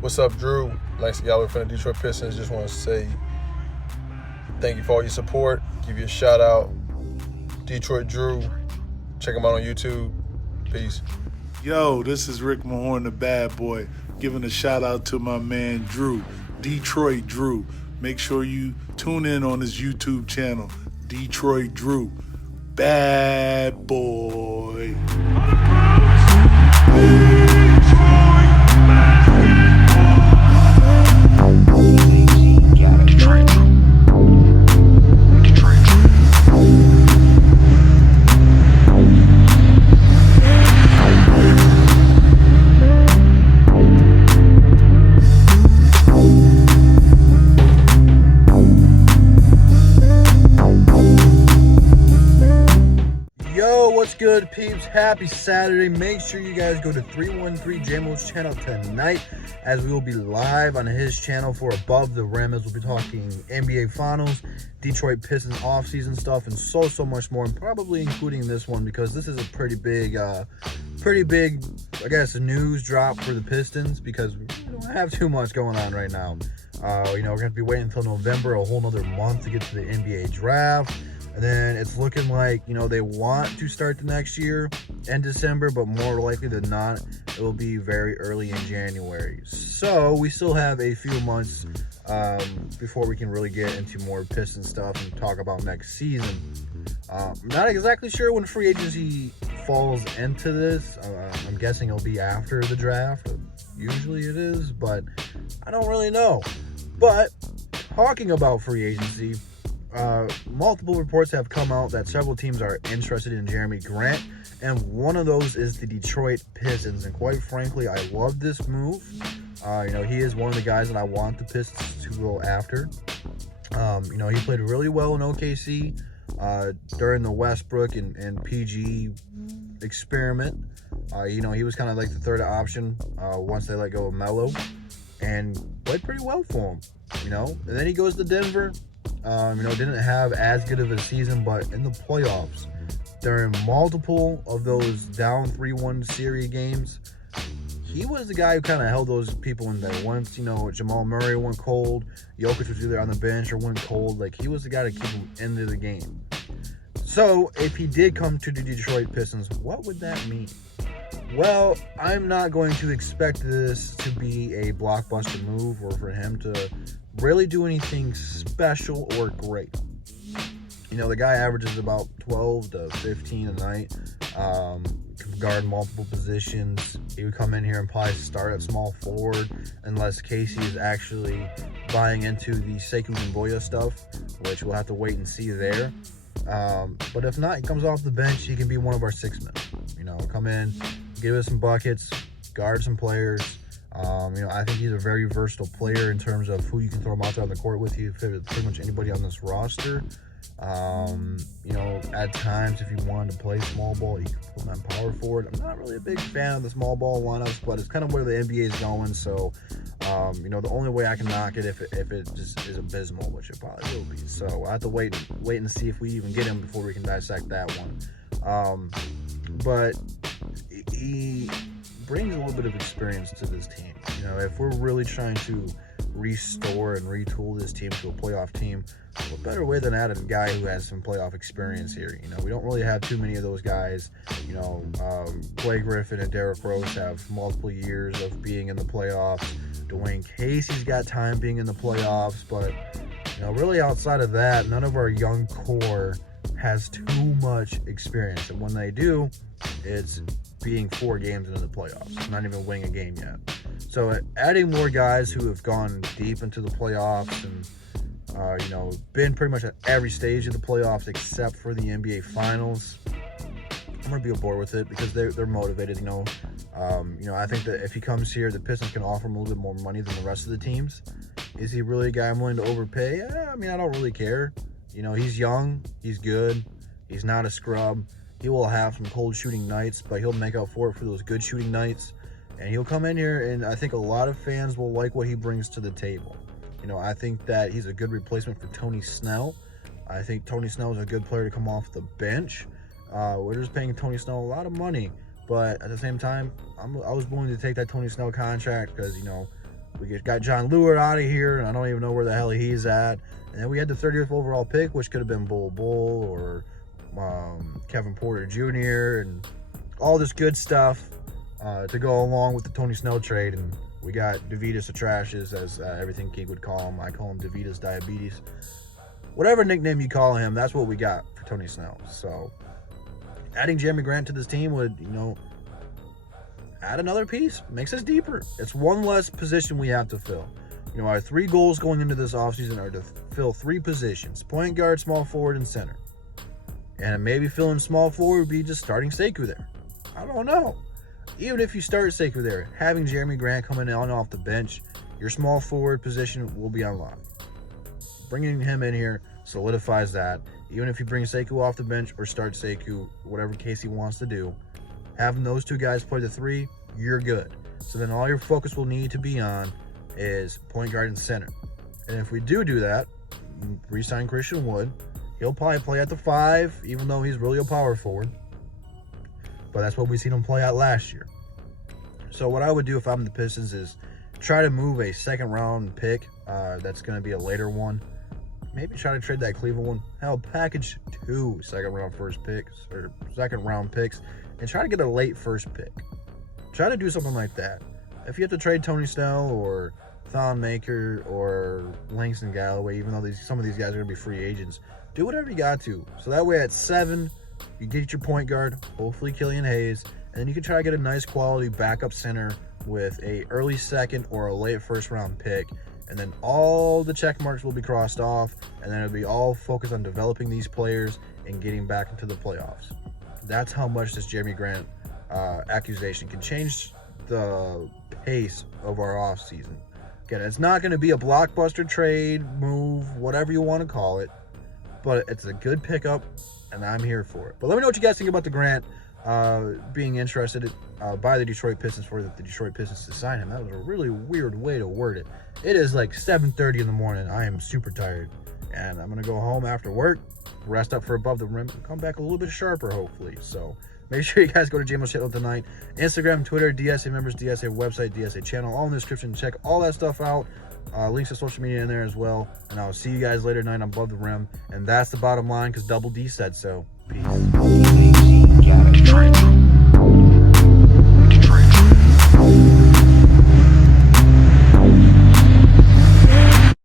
What's up, Drew? Lance Galloway from the Detroit Pistons. Just want to say thank you for all your support. Give you a shout out. Detroit Drew. Check him out on YouTube. Peace. Yo, this is Rick Mahorn, the bad boy, giving a shout out to my man Drew, Detroit Drew. Make sure you tune in on his YouTube channel, Detroit Drew. Bad boy. What's good, peeps? Happy Saturday. Make sure you guys go to 313 JMO's channel tonight, as we will be live on his channel for Above the Rim, as we'll be talking NBA Finals, Detroit Pistons offseason stuff, and so much more, and probably including this one, because this is a pretty big, I guess, news drop for the Pistons, because we don't have too much going on right now. We're going to be waiting until November, a whole nother month to get to the NBA draft. And then it's looking like, they want to start the next year in December, but more likely than not, it will be very early in January. So we still have a few months before we can really get into more Piston stuff and talk about next season. Not exactly sure when free agency falls into this. I'm guessing it'll be after the draft. Usually it is, but I don't really know. But talking about free agency, multiple reports have come out that several teams are interested in Jerami Grant, and one of those is the Detroit Pistons. And quite frankly, I love this move. He is one of the guys that I want the Pistons to go after. He played really well in OKC during the Westbrook and PG experiment. He was kind of like the third option once they let go of Melo, and played pretty well for him. And then he goes to Denver. Didn't have as good of a season, but in the playoffs, during multiple of those down 3-1 series games, he was the guy who kind of held those people in there. Once, Jamal Murray went cold, Jokic was either on the bench or went cold. Like, he was the guy to keep him into the game. So, if he did come to the Detroit Pistons, what would that mean? Well, I'm not going to expect this to be a blockbuster move or for him to really do anything special or great. The guy averages about 12 to 15 a night, can guard multiple positions. He would come in here and probably start at small forward unless Casey is actually buying into the Sekou Mboya stuff, which we'll have to wait and see there. But if not, he comes off the bench. He can be one of our 6 men. Come in, give us some buckets, guard some players. I think he's a very versatile player in terms of who you can throw him out there on the court with. You fit pretty much anybody on this roster. At times, if you wanted to play small ball, you can put him on power forward. I'm not really a big fan of the small ball lineups, but it's kind of where the NBA is going. So, the only way I can knock it if it just is abysmal, which it probably will be. So I have to wait and see if we even get him before we can dissect that one. But he brings a little bit of experience to this team. If we're really trying to restore and retool this team to a playoff team, what better way than add a guy who has some playoff experience here? We don't really have too many of those guys. Blake Griffin and Derrick Rose have multiple years of being in the playoffs. Dwayne Casey's got time being in the playoffs, but really outside of that, none of our young core has too much experience. And when they do, it's being 4 games into the playoffs, not even winning a game yet. So adding more guys who have gone deep into the playoffs and been pretty much at every stage of the playoffs except for the NBA Finals, I'm gonna be aboard with it because they're motivated. I think that if he comes here, the Pistons can offer him a little bit more money than the rest of the teams. Is he really a guy I'm willing to overpay? I don't really care. He's young, he's good, he's not a scrub. He will have some cold shooting nights, but he'll make up for it for those good shooting nights. And he'll come in here, and I think a lot of fans will like what he brings to the table. I think that he's a good replacement for Tony Snell. I think Tony Snell is a good player to come off the bench. We're just paying Tony Snell a lot of money, but at the same time, I was willing to take that Tony Snell contract because, We got John Lewis out of here, and I don't even know where the hell he's at. And then we had the 30th overall pick, which could have been Bull or Kevin Porter Jr. and all this good stuff to go along with the Tony Snell trade. And we got DeVitas Atrashes, as everything King would call him. I call him DeVitas Diabetes. Whatever nickname you call him, that's what we got for Tony Snell. So adding Jerami Grant to this team would, add another piece, makes us deeper. It's one less position we have to fill. Our 3 goals going into this offseason are to fill 3 positions: point guard, small forward, and center. And maybe filling small forward would be just starting Sekou there. I don't know. Even if you start Sekou there, having Jerami Grant coming on off the bench, your small forward position will be unlocked. Bringing him in here solidifies that. Even if you bring Sekou off the bench or start Sekou, whatever case he wants to do, having those 2 guys play the 3, you're good. So then all your focus will need to be on is point guard and center. And if we do that, re-sign Christian Wood. He'll probably play at the 5, even though he's really a power forward. But that's what we seen him play at last year. So what I would do if I'm the Pistons is try to move a 2nd round pick. That's going to be a later one. Maybe try to trade that Cleveland one. Hell, package 2 2nd round picks and try to get a late 1st pick. Try to do something like that. If you have to trade Tony Snell or Thon Maker or Langston Galloway, even though some of these guys are going to be free agents, do whatever you got to. So that way at 7, you get your point guard, hopefully Killian Hayes, and then you can try to get a nice quality backup center with a early 2nd or a late 1st round pick. And then all the check marks will be crossed off, and then it'll be all focused on developing these players and getting back into the playoffs. That's how much this Jerami Grant accusation can change the pace of our offseason. Again, it's not going to be a blockbuster trade, move, whatever you want to call it, but it's a good pickup, and I'm here for it. But let me know what you guys think about the Grant being interested by the Detroit Pistons for the Detroit Pistons to sign him. That was a really weird way to word it. It is like 7:30 in the morning. I am super tired, and I'm going to go home after work, rest up for Above the Rim, and come back a little bit sharper, hopefully. So make sure you guys go to JMO's channel tonight. Instagram, Twitter, DSA members, DSA website, DSA channel, all in the description. Check all that stuff out. Links to social media in there as well. And I'll see you guys later tonight on Above the Rim. And that's the bottom line because Double D said so. Peace.